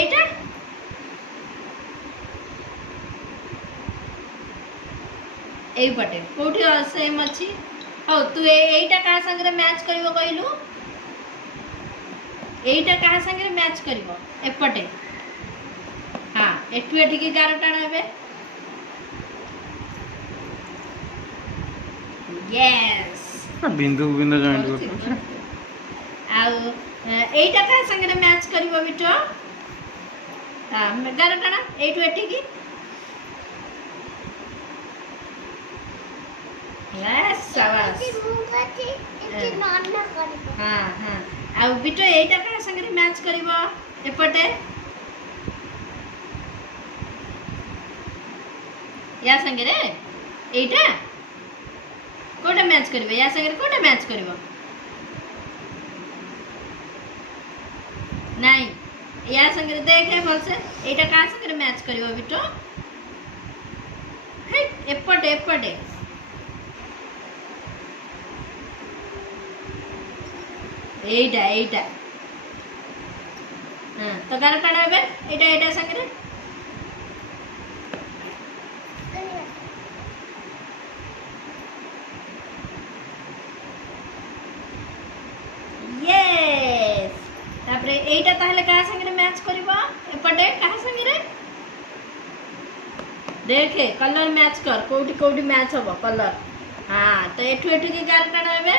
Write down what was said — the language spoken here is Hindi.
एटा एई पटे कोठी सेम अछि हो तू एटा का संगे मैच करिवो कहलु एटा का संगे मैच करिवो एपटे हां एठु एठी की गार टाण हेबे यस बिंदु बिंदु जॉइंट कर आउ एटा का संगे मैच करिवो बिटो हां गार टाण एठु एठी की यस शाबाश हाँ हाँ आ बिटो एटा का संगे मैच करिवो एपटे या संगे रे एटा कोटा मैच करिवो या संगे कोटा मैच करिवो नहीं या संगे देखे भलसे एटा का संगे मैच करिवो बिटो हे एपटे एपटे एटा एटा हां तो गार टाण हेबे एटा एटा संगे यस तापरे एटा ताहले का संगे मैच करबो एपटे का संगे देखे कलर मैच कर कोठी कोठी मैच होबो कलर हां तो एठु एठु की गार टाण हेबे